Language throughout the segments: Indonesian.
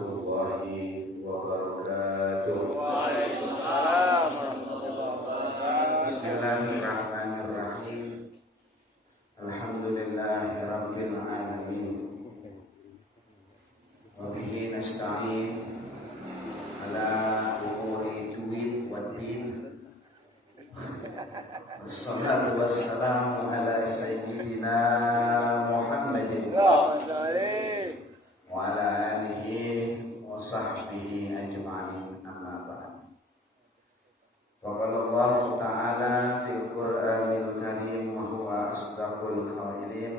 warahmatullahi wabarakatuh. Waalaikumsalam warahmatullahi wabarakatuh. Bismillahirrahmanirrahim. Alhamdulillahirabbil alamin. Wa bihi nasta'in ala umuri dunya waddin. Wassalatu wassalamu ala sayyidina Muhammadin wa ala alihi wa sahbihi ajma'in, amma ba'd. Wa qala Allah ta'ala fil Qur'anil Karim wa huwa asdaqul qailin.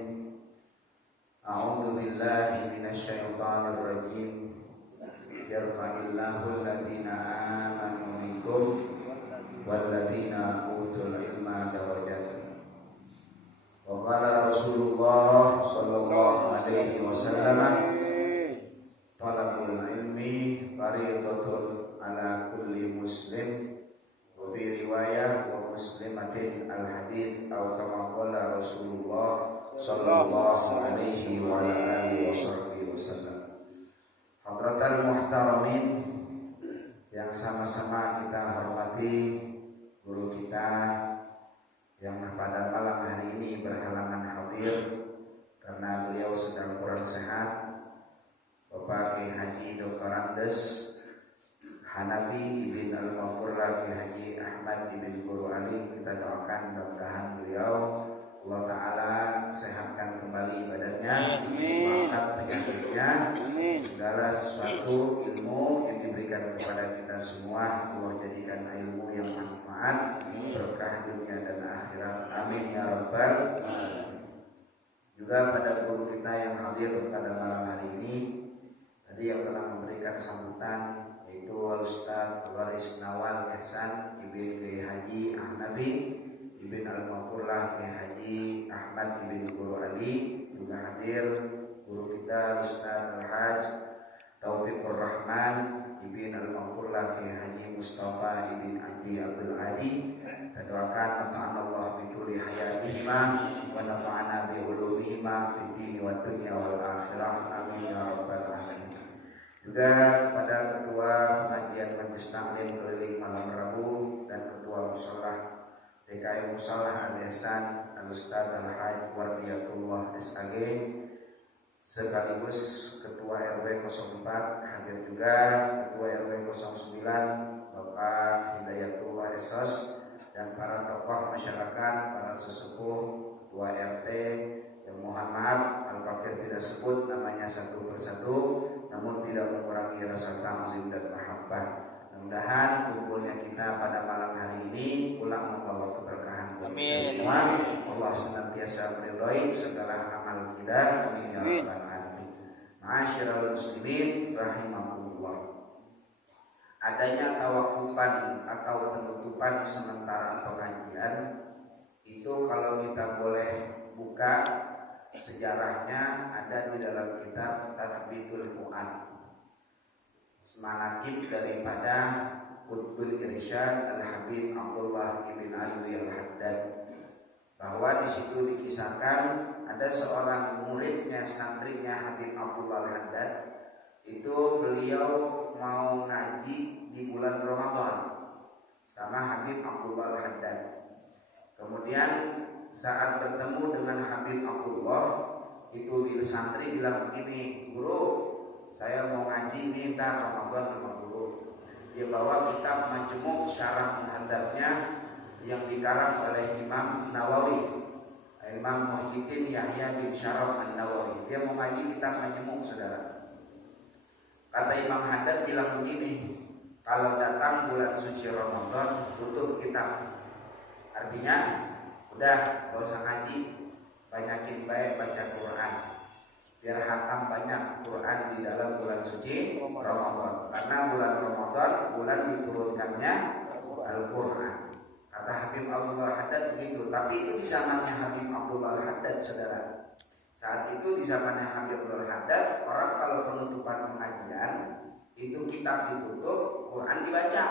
A'udzu billahi minasyaitonir rajim. Yarfa'illahu alladziina aamanu minkum walladziina utul ilma darajat. Wa qala Rasulullah sallallahu alaihi wasallam, talabul ilmi fariidatun ala kulli muslim, wa fi riwayah wa muslimatin al hadits atau kama qala Rasulullah sallallahu alaihi wa alihi wasallam. Hadratal muhtaramin, yang sama-sama kita hormati guru kita yang pada malam hari ini berhalangan hadir karena beliau sedang kurang sehat, Bapak Kiai Haji Dr. Andes Hanafi ibn Al-Maqurra Kiai Haji Ahmad ibn Guru Ali. Kita doakan mudah-mudahan beliau Allah Ta'ala sehatkan kembali badannya, mengangkat penyakitnya, segala sesuatu ilmu yang diberikan kepada kita semua Allah jadikan ilmu yang manfaat, berkah dunia dan akhirat, amin ya rabbal alamin. Juga pada guru kita yang hadir pada malam hari ini tadi yang telah memberikan sambutan, yaitu Ustaz Waris Nawal Ihsan ibn Kiai Haji Ahnafi ibn Al-Maqurlah Kiai Haji Ahmad ibn Guru Ali. Juga hadir guru kita Ustaz Al-Haj Taufiqur Rahman ibn Al-Maqurlah Kiai Haji Mustafa ibn Haji Abdul Hadi. Kita doakan Allah bituli hayatihima wa nafa'ana bi ulumihima fid dini wad dunya wal akhirah, amin ya rabbal alamin. Juga kepada ketua pengajian Majelis Taklim keliling malam Rabu dan ketua musholah DKI Musalah Al-Ihsan Al-Ustaz Al-Haj Wardiyatullah SAG, sekaligus ketua RW 04 hadir juga, ketua RW 09 Bapak Hidayatullah Esos, dan para tokoh masyarakat, para sesepuh, ketua RT yang mohon maaf Al-Fakir tidak sebut namanya satu persatu, namun tidak mengurangi rasa ta'zim dan mahabbah. Mudah-mudahan kumpulnya kita pada malam hari ini pulang membawa keberkahan buat kita semua. Allah senantiasa meridhai segala amal kita, amin ya rabbal alamin. Ma'asyiral muslimin rahimakumullah. Adanya tawakupan atau penutupan sementara pengajian itu, kalau kita boleh buka sejarahnya, ada di dalam kitab Tathbitul Fuad, manaqib daripada Qutbul Irsyad Al-Habib Abdullah ibn Alwi Al-Haddad, bahwa di situ dikisahkan ada seorang muridnya, santrinya Habib Abdullah Al-Haddad. Itu beliau mau ngaji di bulan Ramadan sama Habib Abdullah Al-Haddad. Kemudian saat bertemu dengan Habib Abdullah, itu santri bilang begini, "Guru, saya mau ngaji ini ntar Ramadan sama guru." Dia bawa kitab Majmu' Syarah Muhadzabnya yang dikarang oleh Imam Nawawi, Imam Muhyiddin Yahya bin Syaraf An-Nawawi. Dia mau ngaji kitab Majmu', saudara. Kata Imam Haddad bilang begini, kalau datang bulan suci Ramadan tutup kitab. Artinya udah gak usah ngaji, banyakin baik baca Quran, biar hatam banyak Quran di dalam bulan suci Ramadan. Karena bulan Ramadan bulan diturunkannya Al-Quran. Kata Habib Abdullah Haddad begitu. Tapi itu di zamannya Habib Abdullah Haddad, saudara. Saat itu di zamannya Habib Abdullah Haddad, orang kalau penutupan pengajian itu kitab ditutup, Quran dibaca.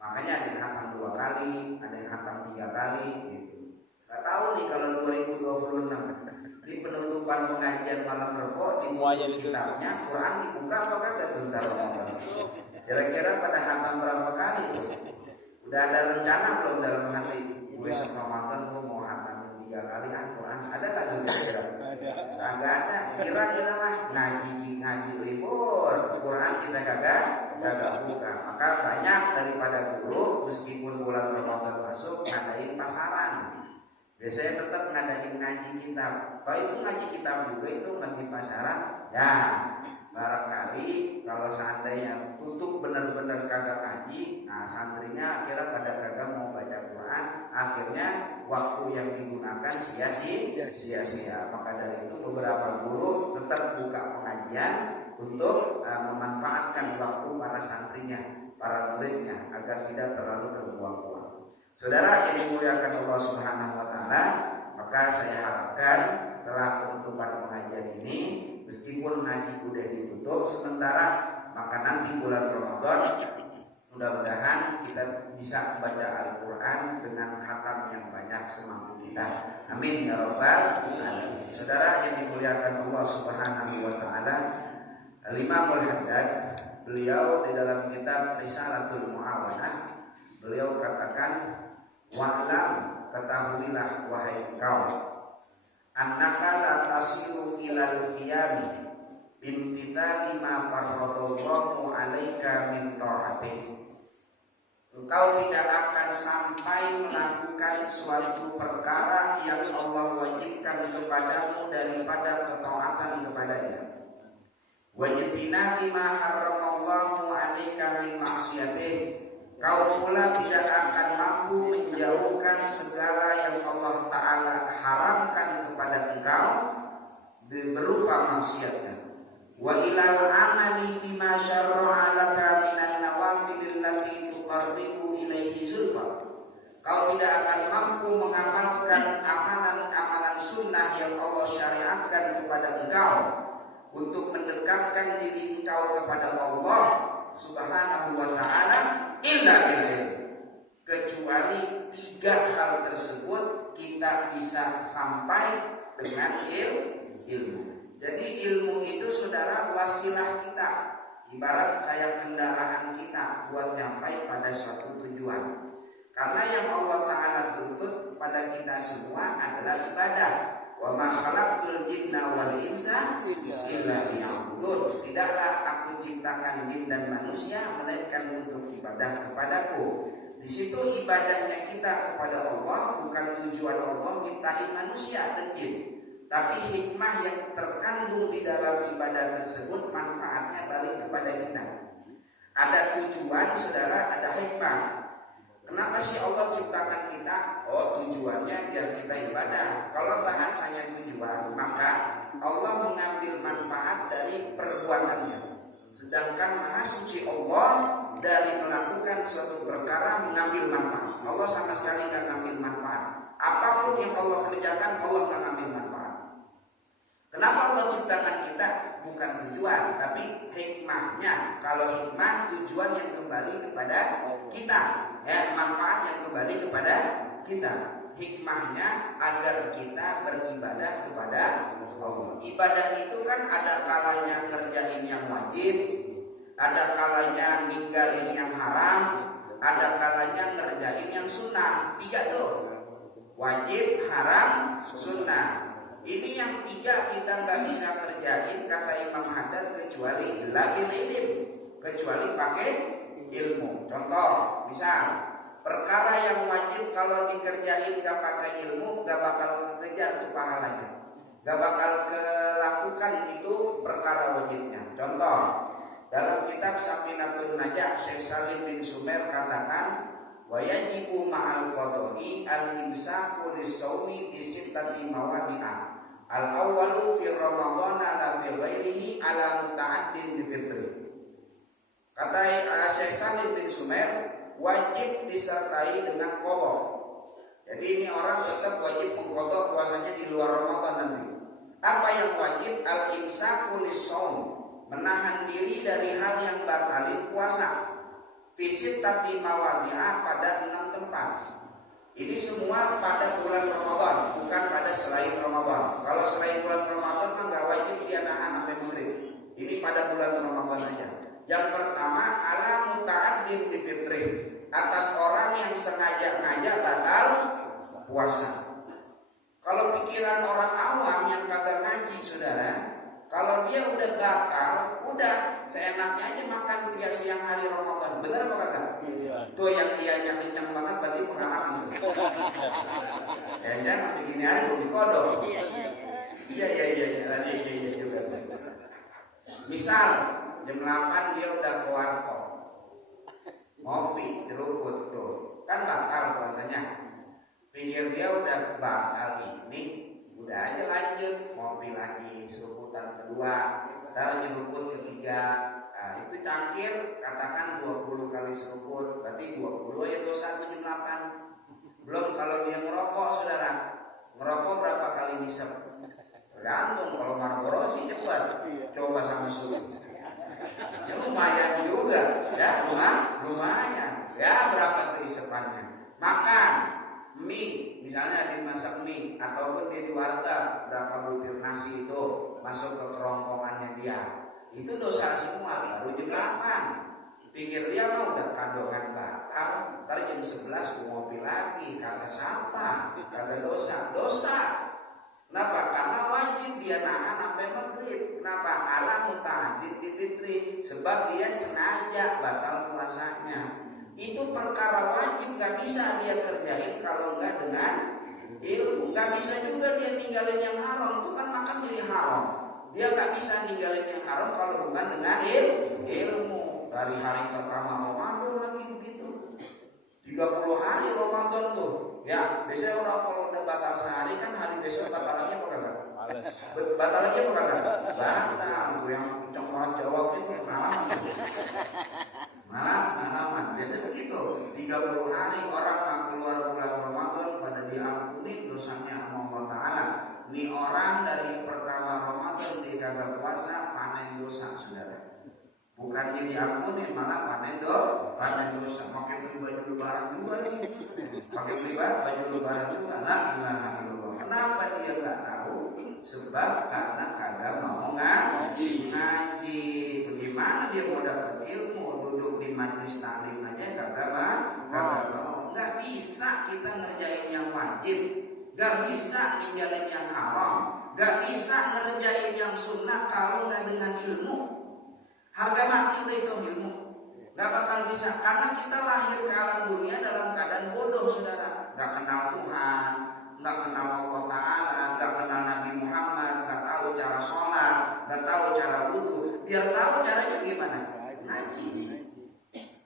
Makanya ada yang hatam 2 kali, ada yang hatam 3 kali gitu. Gak tahu nih kalau 2026 Di penutupan pengajian malam Rebo di kitabnya Quran dibuka apa kagak bentar Ramadan? Kira-kira pada hatam berapa kali tuh? Udah ada rencana belum dalam hati? Besok Ramadan gue mau hatam 3 kali Quran. Ada kagak kira-kira? Kagak ada. Kira-kira mah ngaji libur. Quran kita kagak buka. Maka banyak daripada guru meskipun bulan Ramadan masuk ngadain pasaran. Biasanya tetap ngadain ngaji kitab. Kalau itu ngaji kitab juga itu ngaji pasaran. Ya, barangkali kalau seandainya tutup benar-benar kagak ngaji, nah santrinya akhirnya pada kagak mau baca Quran, akhirnya waktu yang digunakan sia-sia. Maka dari itu beberapa guru tetap buka pengajian untuk memanfaatkan waktu para santrinya, para muridnya agar tidak terlalu terbuang-buang. Saudara yang dimuliakan Allah Subhanahu wa taala, maka saya harapkan setelah penutupan pengajian ini, meskipun ngaji udah ditutup sementara, maka nanti bulan Ramadan mudah-mudahan kita bisa baca Al-Qur'an dengan khatam yang banyak semampu kita. Amin ya rabbal alamin. Saudara yang dimuliakan Allah Subhanahu wa taala, Al-Imam Al-Haddad beliau di dalam kitab Risalatul Mu'awanah beliau katakan, wa'lam, ketahuilah wahai engkau, annaka la tasiru ilal qiyami bimtithali ma farradallahu 'alaika min ta'atih. Engkau tidak akan sampai melakukan suatu perkara yang Allah wajibkan kepadamu daripada ketaatan kepadanya. Wajibina ma haramallahu 'alaika min ma'siyatih. Kau pula tidak akan mampu menjauhkan segala yang Allah Ta'ala haramkan kepada engkau berupa maksiatnya. Wa ilal amali bima syarra'a laka minan nawafil allati tuqarribu ilaihi zulfa. Kau tidak akan mampu mengamalkan amalan-amalan sunnah yang Allah syariatkan kepada engkau untuk mendekatkan diri engkau kepada Allah Subhanahu wa ta'ala illa bil'ilm, kecuali 3 hal tersebut kita bisa sampai dengan ilmu. Jadi ilmu itu saudara wasilah kita, ibarat kayak kendaraan kita buat nyampai pada suatu tujuan. Karena yang Allah Ta'ala tuntut pada kita semua adalah ibadah. Wa ma khalaqtul jinna wal insa illa liya'budun. Tidaklah aku ciptakan jin dan manusia melainkan untuk ibadah kepadaku. Di situ ibadahnya kita kepada Allah bukan tujuan Allah ciptain manusia dan jin, tapi hikmah yang terkandung di dalam ibadah tersebut manfaatnya balik kepada kita. Ada tujuan, saudara, ada hikmah. Kenapa sih Allah ciptakan kita? Oh, tujuannya biar kita ibadah. Kalau bahasanya tujuan, maka Allah mengambil manfaat dari perbuatannya. Sedangkan Maha Suci Allah dari melakukan suatu perkara mengambil manfaat. Allah sama sekali nggak ngambil manfaat. Apapun yang Allah kerjakan, Allah nggak ngambil manfaat. Kenapa Allah ciptakan kita? Bukan tujuan, tapi hikmahnya. Kalau hikmah, tujuan yang kembali kepada kita, ya, manfaat yang kembali kepada kita. Hikmahnya agar kita beribadah kepada Allah. Ibadah itu kan ada kalanya ngerjain yang wajib, ada kalanya ninggalin yang haram, ada kalanya ngerjain yang sunnah. 3 tuh, wajib, haram, sunnah. Ini yang 3 kita nggak bisa kerjain kata Imam Haddad kecuali illa bil ilm, kecuali pakai ilmu. Contoh, misal perkara yang wajib kalau dikerjain gak pakai ilmu gak bakal kekejar tuh pahalanya, gak bakal kelakukan itu perkara wajibnya. Contoh, dalam kitab Safinatun Najah Syekh Salim bin Sumer katakan, wa yajibu ma'al qadhi al-imsaku lis-shaumi bi sittati mawadi'ah. Al-awwalu fi Ramadhan la fi ghairihi ala muta'addin bi fitri. Kata Syekh Salim bin Sumer, wajib disertai dengan qadha. Jadi ini orang tetap wajib mengqadha puasanya di luar Ramadan nanti. Apa yang wajib? Al-imsaku lis-shaum, menahan diri dari hal yang batalin puasa. Visit tati mawadi'ah pada 6 tempat. Ini semua pada bulan Ramadan, bukan pada selain Ramadan. Kalau selain bulan Ramadan mah nggak wajib dia nahan sampai maghrib. Ini pada bulan Ramadan aja. Yang pertama, ala muta'addin bi fitri, atas orang yang sengaja batal puasa. Kalau pikiran orang awam yang kagak ngaji, saudara, kalau dia udah batal, udah seenaknya aja makan tiap siang hari Ramadan. Benar apa kagak? Iya. Tuh yang ianya kencang banget berarti pengalaman. Ya jangan begini hari belum dikodok. Iya tadi iya juga. Misal jam 8 dia udah keluar kok, ngopi jerukut tuh, kan batal puasanya. Pikir dia udah batal ini, udah aja lanjut ngopi lagi seruputan kedua, ntar nyeruput ketiga. Nah, itu cangkir katakan 20 kali seruput, berarti 20 ya dosa 78. Belum kalau dia ngerokok, saudara, ngerokok berapa kali ngisep? Tergantung, kalau Marlboro sih cepat. Coba sama suruh. Ya lumayan juga, ya lumayan. Ya berapa tuh isepannya? Makan mie, misalnya dimasak mie ataupun dia di warteg, berapa butir nasi itu masuk ke kerongkongannya dia. Itu dosa semua, baru jam 8. Pikir dia mah udah kandungan batal, ntar jam 11 ngopi lagi, kagak siapa, kagak dosa. Kenapa? Karena wajib dia nahan sampai maghrib. Kenapa? Ala muta'addin bi fitri, sebab dia sengaja batal puasanya. Itu perkara wajib, gak bisa dia kerjain kalau enggak dengan ilmu. Gak bisa juga dia ninggalin yang haram, itu kan makan jadi haram. Dia gak bisa ninggalin yang haram kalau bukan dengan ilmu. Dari hari pertama Ramadan lagi begitu, 30 hari Ramadan tuh. Ya, biasanya orang kalau udah batal sehari kan hari besok batal lagi apa kagak? Batal lagi apa kagak? Batal. Yang kencang banget jawabnya pengalaman. Pengalaman. Biasanya begitu. 30 hari orang keluar bulan Ramadan pada diampuni dosanya Allah Ta'ala. Ini orang dari pertama Ramadan dia kagak puasa, panen dosa, saudara. Bukannya diampuni, malah panen dosa. Pakai beli baju lebaran juga nih. Pakai beli baju lebaran juga. La ilaha illallah. Kenapa dia nggak tahu? Sebab karena kagak mau ngaji. Bagaimana dia mau dapat ilmu? Duduk di majelis taklim aja kagak mau. Nggak bisa kita ngerjain yang wajib. Nggak bisa ninggalin yang haram. Nggak bisa ngerjain yang sunnah kalau nggak dengan ilmu. Harga mati itu ilmu. Gak bakal bisa, karena kita lahir ke alam dunia dalam keadaan bodoh, saudara. Gak kenal Tuhan, gak kenal Allah Ta'ala, gak kenal Nabi Muhammad, gak tahu cara sholat, gak tahu cara wudu. Biar tahu caranya gimana? Ngaji.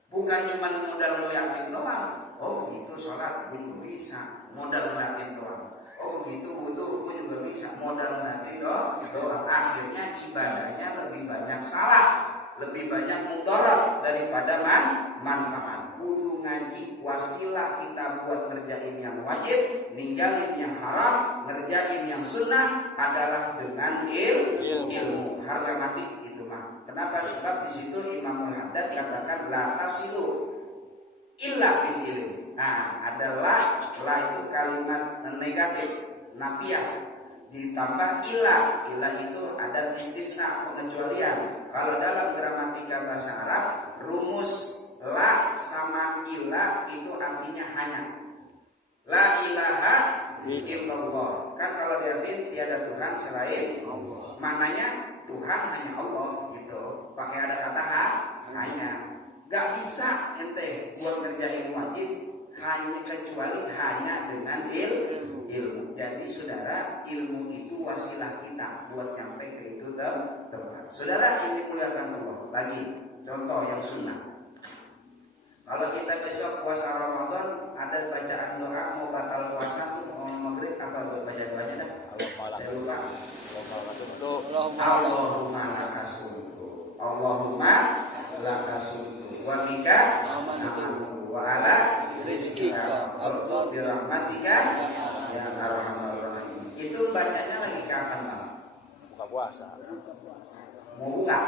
Bukan cuma modal ngeliatin doang. Oh begitu sholat, gue juga bisa. Modal ngeliatin doang. Oh begitu wudu, gue juga bisa. Modal ngeliatin doang. Akhirnya ibadahnya lebih banyak salah, lebih banyak mudarat daripada manfaat. Kudu ngaji wasilah kita buat ngerjain yang wajib, ninggalin yang haram, ngerjain yang sunnah adalah dengan ilmu. Harga mati itu mah. Kenapa? Sebab di situ Imamul Haddad katakan la tasilu illa bil ilm. Nah, adalah la itu kalimat negatif, nafiyah. Ditambah ilah itu ada istisna, pengecualian. Kalau dalam gramatika bahasa Arab, rumus la sama ilah itu artinya hanya. La ilaha illallah. Kan kalau diartikan tiada Tuhan selain Allah. Maknanya Tuhan hanya Allah gitu. Pakai ada kata hanya. Gak bisa ente buat ngerjain wajib hanya kecuali hanya dengan ilmu. Jadi saudara, ilmu itu wasilah kita buat nyampe ke itu tempat. Saudara, ini muliakan Allah. Lagi contoh yang sunnah. Kalau kita besok puasa Ramadan, ada bacaan doa mau batal puasa mau maghrib, apa baca doanya dah? Saya lupa. Allahumma lakasumtu, Allahumma lakasumtu, wa bika amanu, wa ala rizkika, wa bi rahmatika ya arhamar rahim. Itu bacanya lagi kapan, Bang? Buka puasa. Mau buka?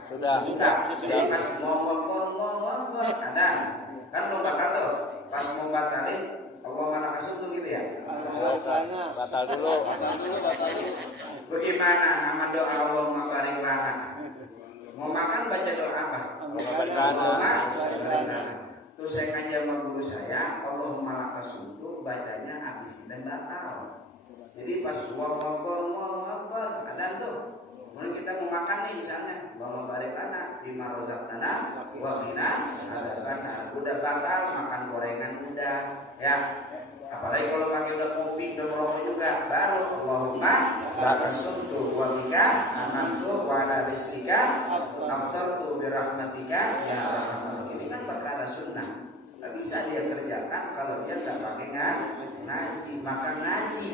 Sudah. Jadi pas mau ada kan mau bakal tuh. Pas mau batalin Allah malah kasut tuh gitu ya. Batal dulu. Bagaimana sama doa Allahumma barik lana? Mau makan baca doa apa? Allahumma barik lana. Terus saya ngaji sama guru saya, Allahumma lakasutu bacanya habis dan batal. Jadi pas Allahu Akbar ada tuh. Mulai kita mau makan nih misalnya, Allahumma barik lana bima razaqtana wa qina adzabannar. Udah batal makan gorengan udah ya. Apalagi kalau pakai udah kopi, udah merokok juga, baru Allahumma lakasutu wa bika amantu wa ala rizqika aftartu bi rahmatika ya arhamar. Ini kan perkara sunnah. Gak bisa dia kerjakan kalau dia nggak pakai ngaji. Maka ngaji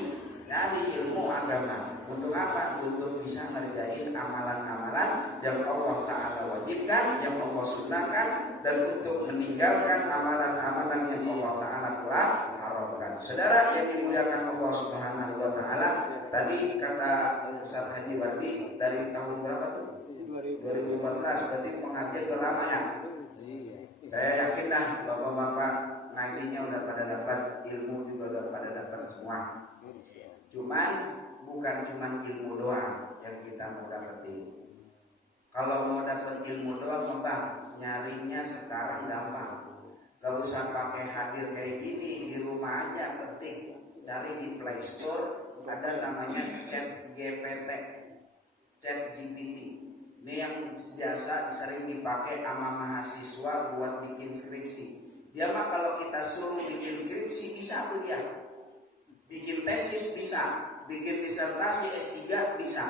dari ilmu agama untuk apa? Untuk bisa ngerjain amalan-amalan yang Allah Ta'ala wajibkan, yang Allah sunnahkan, dan untuk meninggalkan amalan-amalan yang Allah Ta'ala telah haramkan. Saudara yang dimuliakan Allah Subhanahu wa Ta'ala, tadi kata Ustaz Haji Wardi dari tahun berapa tuh? 2014, berarti pengajian udah lama ya. Saya yakin dah bapak-bapak ngajinya udah pada dapat, ilmu juga udah pada dapat semua. Cuman bukan cuman ilmu doang yang kita mau dapetin. Kalau mau dapet ilmu doang Bang, nyarinya sekarang gampang. Gak usah pakai hadir kayak gini, di rumah aja ketik, cari di Play Store ada namanya Chat GPT, Chat GPT. Ini yang biasa sering dipakai sama mahasiswa buat bikin skripsi. Dia mah kalau kita suruh bikin skripsi bisa tuh dia. Bikin tesis bisa, bikin disertasi S3 bisa.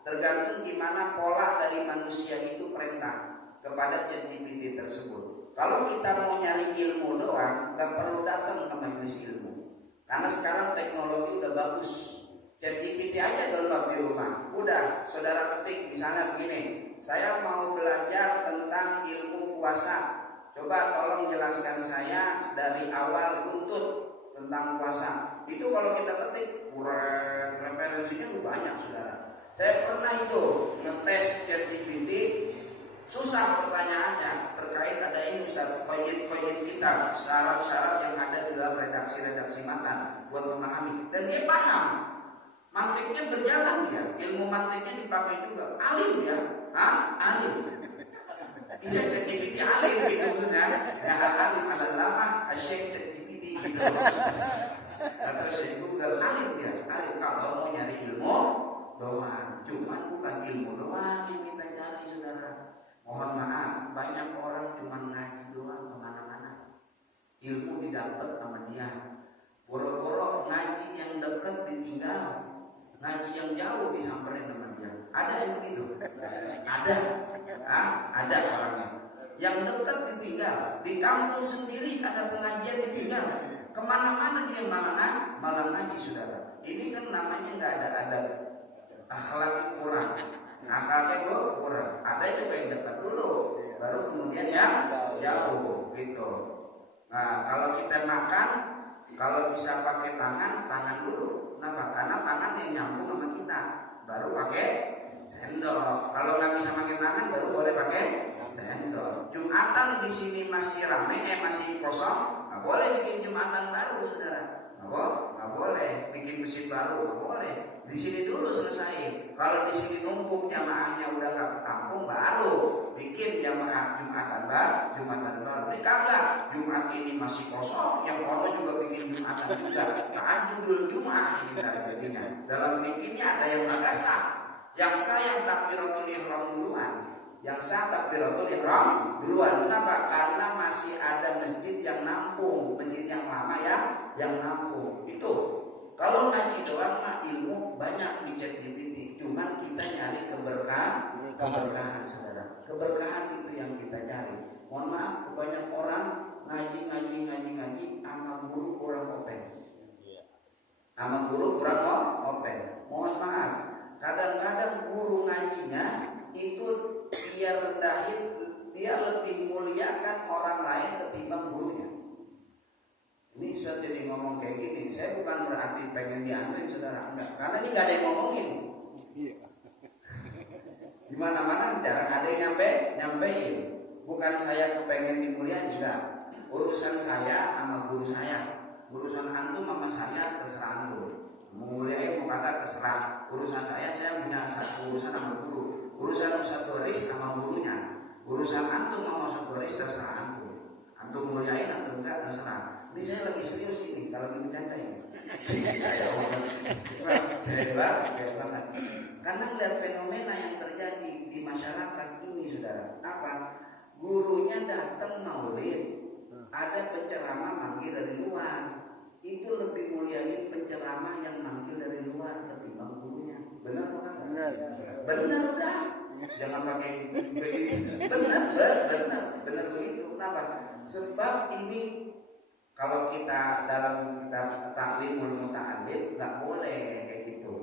Tergantung gimana pola dari manusia itu perintah kepada ChatGPT tersebut. Kalau kita mau nyari ilmu doang, gak perlu datang ke majelis ilmu. Karena sekarang teknologi udah bagus. ChatGPT aja download di rumah. Udah, saudara ketik misalnya begini, saya mau belajar tentang ilmu puasa. Coba tolong jelaskan saya dari awal runtut tentang puasa. Itu kalau kita ketik, referensinya banyak saudara. Saya pernah itu ngetes ChatGPT, susah pertanyaannya terkait ada ini Ustaz, koin kita, syarat-syarat yang ada di dalam redaksi matan buat memahami. Dan dia paham, mantiknya berjalan dia, ilmu mantiknya dipakai juga. Alim dia, alim. Iya ChatGPT alim gitu kan? Ya alim lama, asyik ChatGPT gitu. Atau saya Google alim dia, alim kalau mau nyari ilmu doang. Cuman bukan ilmu doang yang kita cari saudara. Mohon maaf, banyak orang cuma ngaji doang kemana-mana. Ilmu didapat sama dia. Boro-boro ngaji yang dekat ditinggal, ngaji yang jauh disamperin sama dia. Ada yang begitu? Ada. Ada orangnya. Yang dekat ditinggal, di kampung sendiri ada pengajian ditinggal. Kemana-mana dia malah ngaji saudara. Ini kan namanya nggak ada adab, akhlaknya kurang. Akhlaknya kurang. Ada juga yang dekat dulu, baru kemudian yang jauh gitu. Nah kalau kita makan, kalau bisa pakai tangan dulu. Kenapa? Karena tangan yang nyambung sama kita, baru pakai sendok. Kalau nggak bisa pakai tangan, baru boleh pakai sendok. Jumatan di sini masih ramai, masih kosong. Nggak boleh bikin jumatan baru, saudara. Nggak boleh bikin masjid baru, nggak boleh. Di sini dulu selesai. Kalau di sini numpuk jamaahnya udah nggak ketampung, baru bikin jamaah jumatan baru. Ini kagak. Jumat ini masih kosong, yang kono juga bikin jumatan juga. Tahajudul Jumat ini jadinya. Dalam bikinnya ada yang agak sah. Yang saya takbiratul ihram duluan. Yang saya takbiratul ihram duluan. Kenapa? Karena masih ada masjid yang nampung, masjid yang lama yang nampung. Itu kalau ngaji doang mah ilmu banyak di ChatGPT. Cuman kita nyari keberkahan saudara. Keberkahan itu yang kita cari. Mohon maaf, banyak orang ngaji sama guru kurang open. Sama guru kurang open. Mohon maaf, kadang-kadang guru ngajinya itu dia rendahin, dia lebih muliakan orang lain ketimbang gurunya. Ini saya jadi ngomong kayak gini, saya bukan berarti pengen diantuin saudara, enggak. Karena ini gak ada yang ngomongin. Dimana-mana jarang ada yang nyampein. Bukan saya kepengen dimuliakan, enggak. Urusan saya sama guru saya. Urusan antum sama saya terserah antum. Mau muliain mau kagak terserah. Urusan saya punya satu urusan sama guru. Urusan Ustaz Doris sama gurunya. Urusan antum sama Ustaz Doris terserah antum. Antum muliain antum enggak terserah. Ini saya lagi serius ini kalau bercanda ini. Banget. Karena lihat fenomena yang terjadi di masyarakat ini, saudara. Apa? Gurunya datang maulid, ada penceramah manggil dari luar. Itu lebih muliain penceramah yang manggil dari luar ketimbang gurunya. Benar bukan? Benar dah. Jangan pakai begitu. Benar begitu. Kenapa? Sebab ini kalau kita dalam taklimul muta'allim nggak boleh kayak gitu.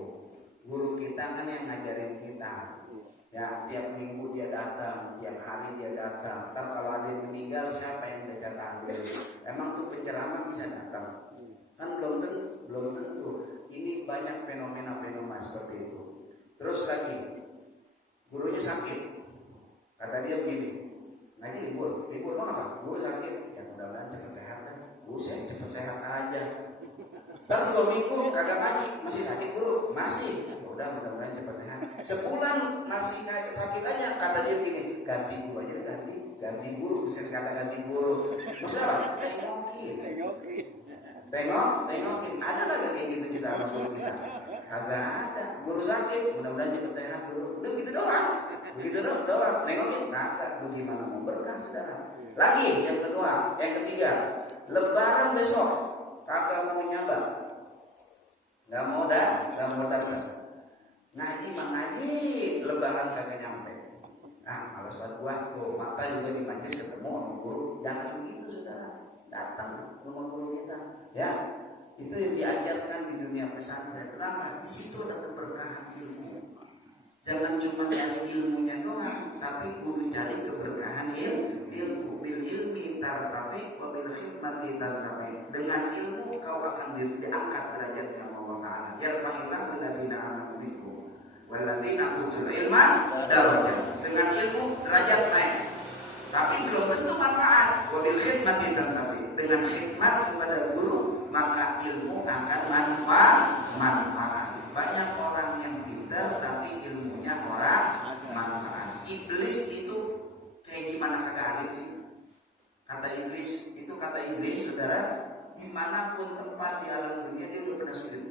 Guru kita kan yang ngajarin kita. Ya, tiap minggu dia datang, tiap hari dia datang. Ntar kalau ada yang meninggal, siapa yang baca taklim? Emang tuh penceramah bisa datang? Kan belum tentu. Ini banyak fenomena seperti itu. Terus lagi, gurunya sakit. Kata dia begini, ngaji libur mau apa? Guru sakit, ya mudah-mudahan cepat sehat kan. Saya cepat sehat aja. Dan 2 minggu kagak ngaji, masih sakit guru, masih. Udah mudah-mudahan cepat sehat. Sebulan masih sakit aja, kata dia begini, ganti guru aja, ganti guru, bisa kata ganti guru. Maksudnya apa? Tengokin. Ada lah kayak gitu kita sama guru kita. Kagak ada. Guru sakit, mudah-mudahan cepat sehat guru. Udah gitu doang. Begitu doang. Nengokin, kagak. Gimana mau berkah, saudara? Lagi yang kedua, yang ketiga, Lebaran besok kagak mau nyambak, nggak mau datang. Ngaji mah ngaji, Lebaran kagak nyampe. Nah, malas buat gua tuh, mata juga di majlis ketemu sama guru. Jangan begitu, saudara. Datang ke rumah guru kita, ya. Itu yang diajarkan di dunia pesantren. Kenapa? Di situ ada keberkahan ilmu. Jangan cuma cari ilmunya doang, tapi kudu cari keberkahan ilmu. Bil ilmi tartafi wa bil khidmati tartafi. Dengan ilmu kau akan diangkat derajatnya Allah Ta'ala. Yarfa'illahu alladziina aamanu minkum walladziina utul ilma darajat. Dengan ilmu derajat naik. Tapi belum tentu manfaat. Wa bil khidmati tartafi. Dengan khidmat kepada guru, maka ilmu akan manfaat. Banyak orang yang pintar tapi ilmunya orang manfaat. Iblis itu kayak gimana kagak alim sih? Kata iblis, saudara, dimanapun tempat di alam dunia dia udah pernah sujud.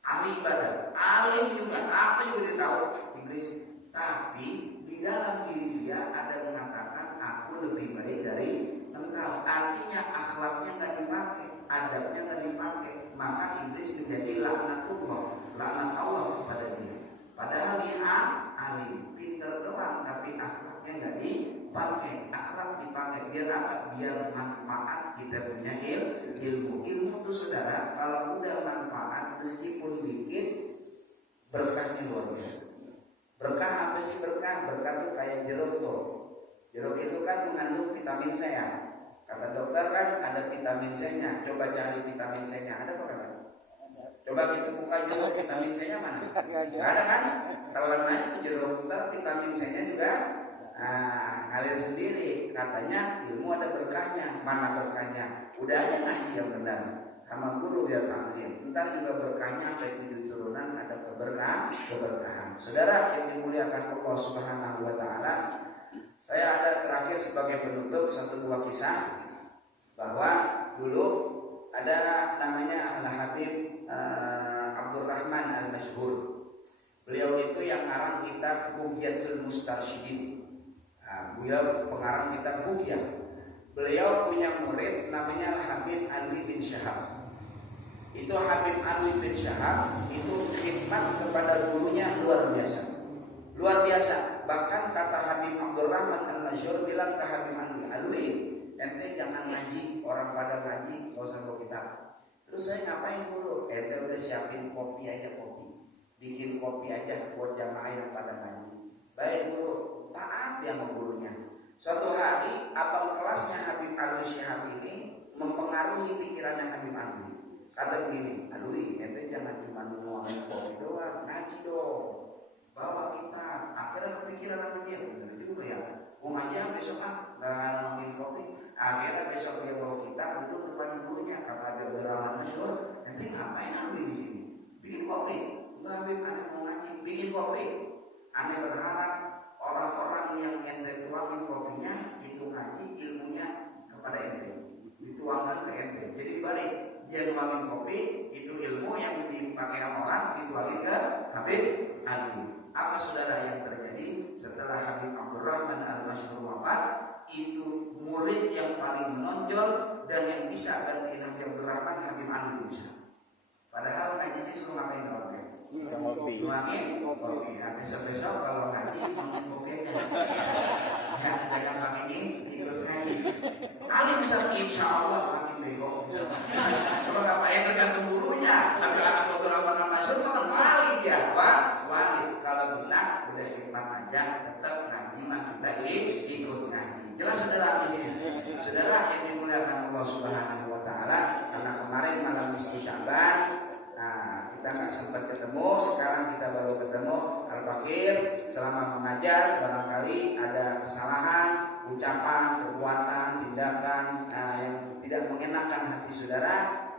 Ahli ibadah, alim juga, apa juga dia tahu iblis. Tapi di dalam diri dia ada mengatakan aku lebih baik dari engkau. Artinya akhlaknya nggak dipakai, adabnya nggak dipakai, maka iblis menjadi laknat Allah kepada dia. Padahal dia alim, pintar doang, tapi akhlaknya nggak dipakai. Akhlak dipakai biar apa? Biar manfaat kita punya ilmu. Ilmu itu, saudara, kalau udah manfaat meskipun dikit, berkahnya luar biasa. Berkah apa sih berkah? Berkah itu kayak jeruk tuh. Jeruk itu kan mengandung vitamin C ya. Kata dokter kan ada vitamin C-nya. Coba cari vitamin C-nya. Ada apa kan? Coba kita buka jeruk, vitamin C-nya mana? Gak ada kan? Telan aja jeruk, ntar vitamin C-nya juga ngalir sendiri. Katanya ilmu ada berkahnya. Mana berkahnya? Udah aja ngaji yang benar sama guru biar takzim. Ntar juga berkahnya sampai 7 turunan ada keberkahan. Saudara yang dimuliakan Allah Subhanahu wa Ta'ala, saya ada terakhir sebagai penutup satu buah kisah bahwa dulu ada namanya Al-Habib Abdurrahman Al-Mashhur. Beliau itu yang ngarang kitab Bughyatul Mustarsyidin. Beliau pengarang kitab Bughyah. Beliau punya murid namanya Al-Habib Alwi bin Syahab. Itu Habib Alwi bin Syahab itu khidmat kepada gurunya luar biasa. Luar biasa. Bahkan kata Habib Abdurrahman Al-Mashhur bilang ke Habib Alwi, ente jangan ngaji, orang pada ngaji, gak usah bawa kitab. Terus saya ngapain guru? Ente udah siapin kopi aja, bikin kopi aja buat jamaah yang pada ngaji. Baik guru, taat dia sama gurunya. Suatu hari abang kelasnya Habib Alwi Syahab ini mempengaruhi pikirannya Habib Alwi. Kata begini, Alwi, ente jangan cuma nuangin kopi doang, ngaji dong, bawa kitab. Akhirnya kepikiran sama dia, bener juga ya. aja besok nggak minum kopi. Akhirnya besok dia bawa kitab itu depan gurunya, kata dia ulama masyhur, nanti ngapain ambil di sini? Bikin kopi. Enggak, Habib, aneh mau ngaji, bikin kopi. Aneh berharap orang-orang yang ente tuangin kopinya itu ngaji ilmunya kepada ente, dituangkan ke ente. Jadi dibalik, dia nuangin kopi itu ilmu yang dipakai orang dituangin ke Habib Adi. Apa saudara yang terjadi setelah Habib Abdurrahman Al-Masyhur wafat? Itu murid yang paling menonjol dan yang bisa gantiin Habib Abdurrahman, Habib Adi bisa. Padahal ngajinya suruh ngapain orang ya? Nuangin kopi. Nah, besok-besok kalau ngaji nuangin kopi aja. Ya, jangan pakai ini ikut ngaji. Alim bisa insya Allah makin bego. Kalau nggak pakai tergantung gurunya. Tapi anak Abdurrahman Al-Masyhur kan wali dia, Pak. Wali. Kalau kita udah ikhlas aja, tetap ngaji mah kita ikut ngaji. Jelas saudara di sini. Saudara yang dimuliakan Allah Subhanahu wa taala, karena kemarin malam nisfu Sya'ban, kita nggak sempat ketemu, sekarang kita baru ketemu. Al-Fakir selama mengajar barangkali ada kesalahan, ucapan, perbuatan, tindakan yang tidak mengenakan hati saudara,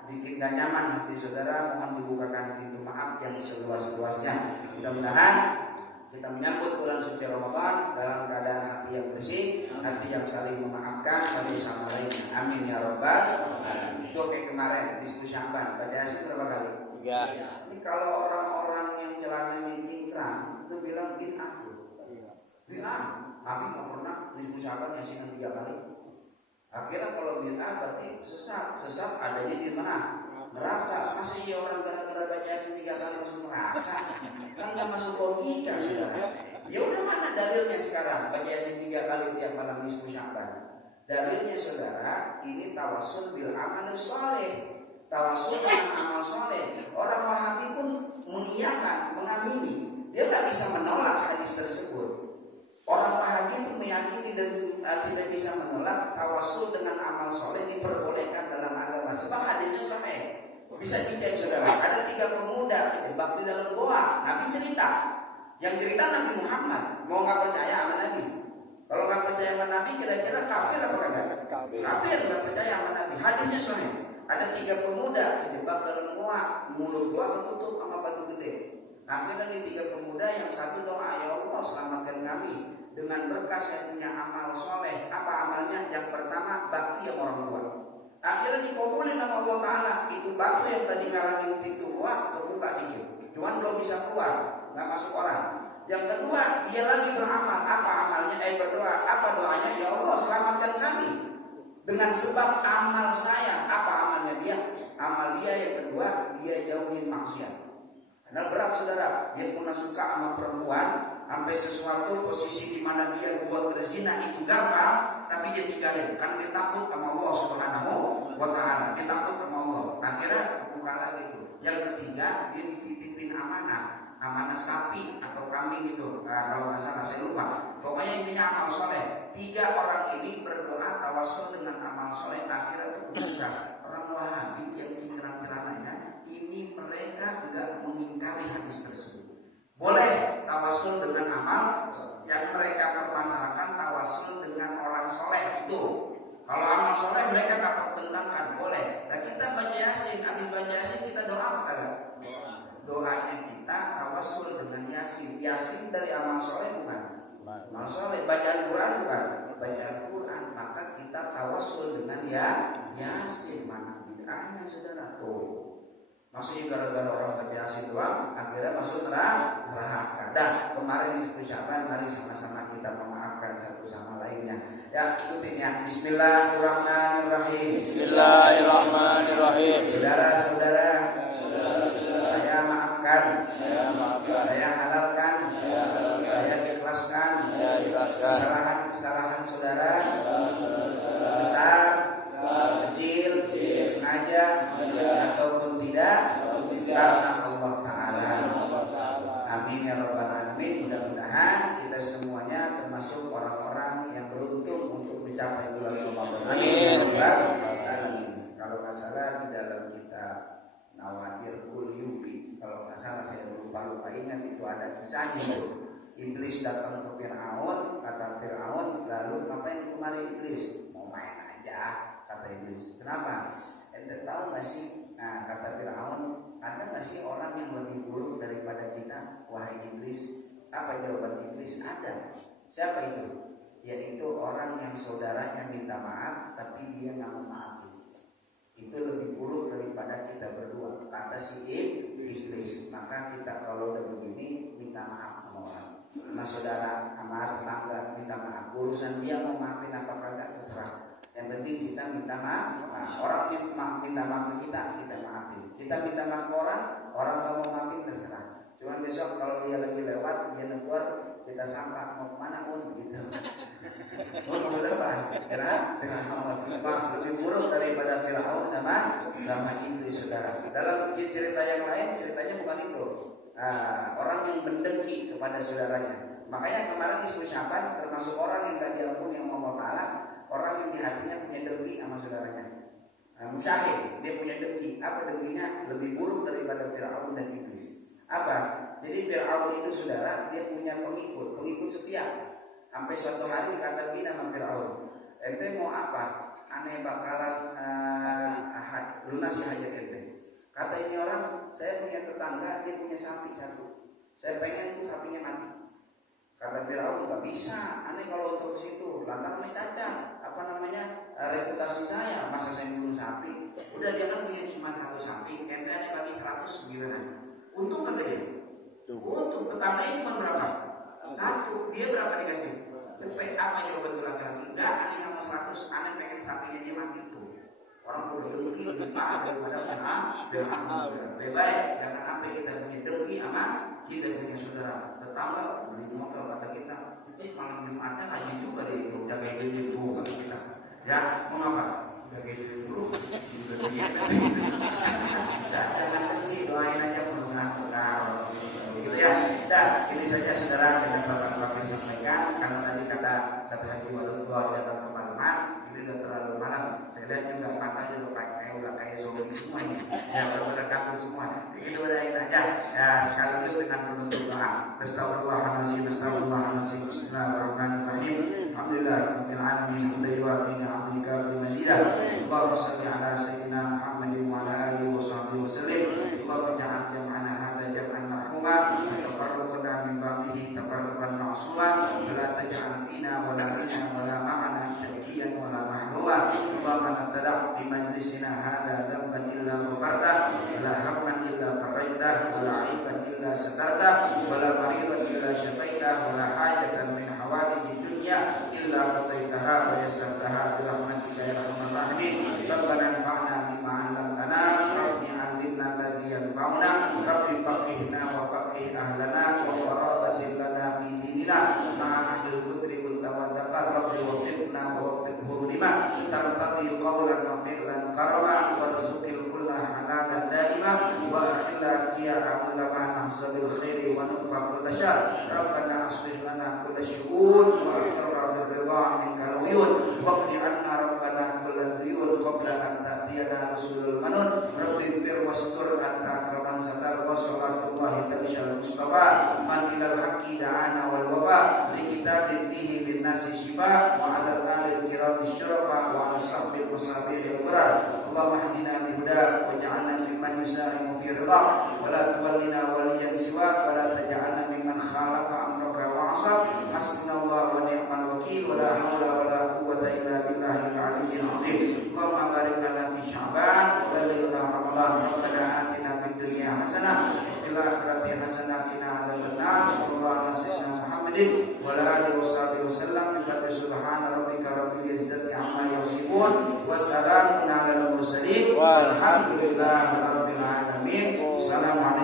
bikin gak nyaman hati saudara, mohon dibukakan pintu maaf yang seluas-luasnya. Mudah-mudahan kita menyambut bulan suci Ramadan dalam keadaan hati yang bersih, hati yang saling memaafkan satu sama lain. Amin ya rabbal alamin. Itu kayak kemarin diskusi Sya'ban, baca Yasin berapa kali? 3. Ini kalau orang-orang yang celananya cingkrang itu bilang bid'ah. Bid'ah. Nabi nggak pernah diskusi Sya'ban Yasin 3 kali. Akhirnya kalau bid'ah berarti sesat. Sesat adanya di mana? Neraka. Masa iya orang gara-gara baca Yasin 3 kali masuk neraka? Kan nggak masuk logika, saudara. Ya udah, mana dalilnya sekarang baca Yasin 3 kali tiap malam nisfu Sya'ban? Dalilnya saudara, ini tawassul bil amal saleh. Tawassul dengan amal saleh. Orang Wahabi pun mengiyakan, mengamini. Dia nggak bisa menolak hadis tersebut. Orang Wahabi itu meyakini dan tidak bisa menolak tawassul dengan amal saleh diperbolehkan dalam agama. Sebab hadisnya sahih. Bisa dicek saudara. Ada 3 pemuda terjebak di dalam goa. Nabi cerita. Yang cerita Nabi Muhammad. Mau nggak percaya sama Nabi? Kalau nggak percaya sama Nabi, kira-kira kafir apa kagak? Kafir, nggak percaya sama Nabi. Hadisnya sahih. Ada 3 pemuda terjebak dalam goa. Mulut goa ketutup sama batu gede. Akhirnya di 3 pemuda yang satu doa, ya Allah selamatkan kami dengan berkas yang punya amal soleh. Apa amalnya? Yang pertama bakti yang orang tua. Akhirnya dikabulin sama Allah Ta'ala. Itu batu yang tadi ngalangin pintu goa terbuka dikit, cuman belum bisa keluar, nggak masuk orang. Yang kedua, dia lagi beramal. Apa amalnya? Berdoa. Apa doanya? Ya Allah selamatkan kami dengan sebab amal saya. Apa amalnya dia? Amal dia yang kedua, dia jauhin maksiat. Karena berat saudara, dia pernah suka sama perempuan, sampai sesuatu posisi di mana dia buat berzina itu gampang, tapi dia tinggalin. Kan dia takut sama Allah Subhanahu wa taala. Dia takut sama Allah. Akhirnya buka lagi itu. Yang ketiga, dia dititipin amanah sapi atau kambing itu. Kalau nggak salah saya lupa. Pokoknya intinya amal soleh. 3 orang ini berdoa tawassul dengan amal soleh. Akhirnya itu bisa. Orang Wahabi yang cingkrang-ceramanya ini mereka nggak mengingkari hadis tersebut. Boleh tawassul dengan amal. Yang mereka permasalahkan tawassul dengan orang soleh itu. Kalau amal soleh mereka nggak pertentangkan, boleh. Nah kita baca Yasin, habis baca Yasin kita doa apa kagak? Doanya kita tawassul dengan Yasin. Yasin dari amal soleh bukan? Amal soleh. Bacaan Quran bukan? Bacaan Quran. Maka kita tawassul dengan Yasin. Mana bid'ahnya saudara? Tuh. Masih gara-gara orang baca Yasin doang, akhirnya masuk neraka. Dan kemarin diskusi Sya'ban, mari sama-sama kita memaafkan satu sama lainnya. Ya, ikutin ya. Bismillahirrahmanirrahim. Bismillahirrahmanirrahim. Saudara-saudara, saya maafkan, saya halalkan, saya ikhlaskan kesalahan saudara, besar, kecil, sengaja ataupun tidak, karena Allah Ta'ala. Amin ya rabbal alamin. Mudah-mudahan kita semuanya termasuk orang-orang yang beruntung untuk mencapai bulan Ramadan. Amin ya rabbal alamin. Kalau nggak salah di dalam kitab Nawadir Kulyubi, kalau nggak salah saya lupa ingat, itu ada kisahnya itu. Iblis datang ke Fir'aun, kata Fir'aun, kemari iblis, mau main aja, kata iblis. Kenapa? Ente tahu nggak sih? Nah, kata Firaun, ada nggak sih orang yang lebih buruk daripada kita, wahai iblis? Apa jawaban iblis? Ada. Siapa itu? Yaitu orang yang saudaranya minta maaf tapi dia nggak mau maafin. Itu lebih buruk daripada kita berdua, kata si iblis. Maka kita kalau udah begini minta maaf sama orang. Sama saudara, sama tetangga minta maaf. Urusan dia mau maafin apa kagak terserah. Yang penting kita minta maaf. Nah, orang minta maaf ke kita maafin. Kita minta maaf ke orang nggak mau maafin terserah. Cuman besok kalau dia lagi lewat, dia negur, kita sangka mau kemana gitu. Mau apa? Kenapa? Lebih buruk daripada Firaun sama iblis, saudara. Dalam cerita yang lain, ceritanya bukan itu. Orang yang mendengki kepada saudaranya. Makanya kemarin di Syaban termasuk orang yang gak diampuni yang Allah Ta'ala, orang yang di hatinya punya dengki sama saudaranya. Musyahid, dia punya dengki. Apa dengkinya? Lebih buruk daripada Firaun dan iblis. Apa? Jadi Firaun itu saudara, dia punya pengikut setia. Sampai suatu hari dikata gini sama Firaun, ente mau apa? Aneh bakalan lunasi hajat ente. Kata ini orang, saya punya tetangga, dia punya sapi satu. Saya pengen tuh sapinya mati. Kata Firaun, nggak bisa. Aneh kalau untuk ke situ, lantaran ini cacat. Reputasi saya, masa saya bunuh sapi? Udah dia kan punya cuma satu sapi, ente hanya bagi 100 gimana? Untung nggak gede? Untung. Tetangga ini cuma berapa? Satu. Dia berapa dikasih? Cepet. Apa jawaban tuh laki-laki? Enggak, aneh nggak mau 100. Aneh pengen sapinya dia mati tuh. Orang udah dengki lebih parah daripada lebih baik. Jangan sampai kita punya dengki sama kita punya saudara. Tetangga beli motor kata kita, malam Jumatnya haji juga deh itu, jagain diri tuh kata kita. Ya, mau apa? Jagain diri dulu. Jangan dengki, doain aja mudah-mudahan. Gitu ya. Dan ini saja saudara kita bakal sampaikan karena tadi kata satu hari walau tua dan kemalaman, ini udah terlalu malam. Saya lihat juga matanya udah kayak zombie semuanya. Ya udah kabur semua. Itu udahin aja. Ya sekaligus dengan penutup doa. Astagfirullahaladzim, astagfirullahaladzim. Bismillahirrahmanirrahim. Alhamdulillah rabbil alamin. Hamdan wa ni'mika bi mazidah. Allahumma shalli ala sayyidina Muhammadin wa ala alihi wa sahbihi wasallim. Allahumma ja'al jam'ana hadza jam'an marhuma. Tafarraqna min ba'dihi tafarraqan ma'suma. Wa la taj'al fina wa la minna wa la ma'ana syaqiyan wa la mahmuma. Allahumma nabtala' bi majlisina hadza dhanban illa ghafarta wa la hamman illa farajta wa la 'aiban illa satarta wa la maridan illa syafaita wa la hajatan min hawaijid dunya illa qadaitaha wa yassartaha bi rahmatika ya arhamar rahimin. Rabbana anfa'na bima 'allamtana rabbi 'allimna alladhi yanfa'una rabbi faqihna wa faqih ahlana wa qarabatin lana fi dinina ma'a ahlil qudri wal tawakkal rabbi waffiqna wa waffiqhum lima tartadi qawlan wa fi'lan karama warzuqil kulla halalan daima wa akhila qiya'a ulama nahsabil khairi wa nubqa kulla syar. Rabbana aslih lana kulla syu'un wa akhirra birridha minkal uyun waqdi anna rabbana kulla duyun qabla an ta'tiyana rusulul manun rabbi fir wastur anta akraman satar wa salatullahi ta'ishal mustafa man ilal haqqi da'ana wal wafa li kitabin fihi lin nasi shifa wa ala al kirami syurafa wa ala sahbil musabih al-quran. Allahumma hdina bihuda wa ja'alna mimman yusari'u fi ridha wa la tuwallina waliyan siwa wa la taj'alna mimman khalaqa amraka wa 'asa. Hasbunallahu wa ni'mal wakeel wa la haula wa la quwwata illa billahil aliyyil 'azim. Allahumma barik lana fi sya'ban wa ballighna ramadan. Rabbana atina fid dunya hasanah wa fil akhirati hasanah wa qina adzabannar. Sallallahu alaihi wasallam Muhammadin wa ala alihi wasallam. Subhana rabbika rabbil izzati amma yasifun wa salamun alal mursalin walhamdulillahi rabbil alamin. Assalamualaikum.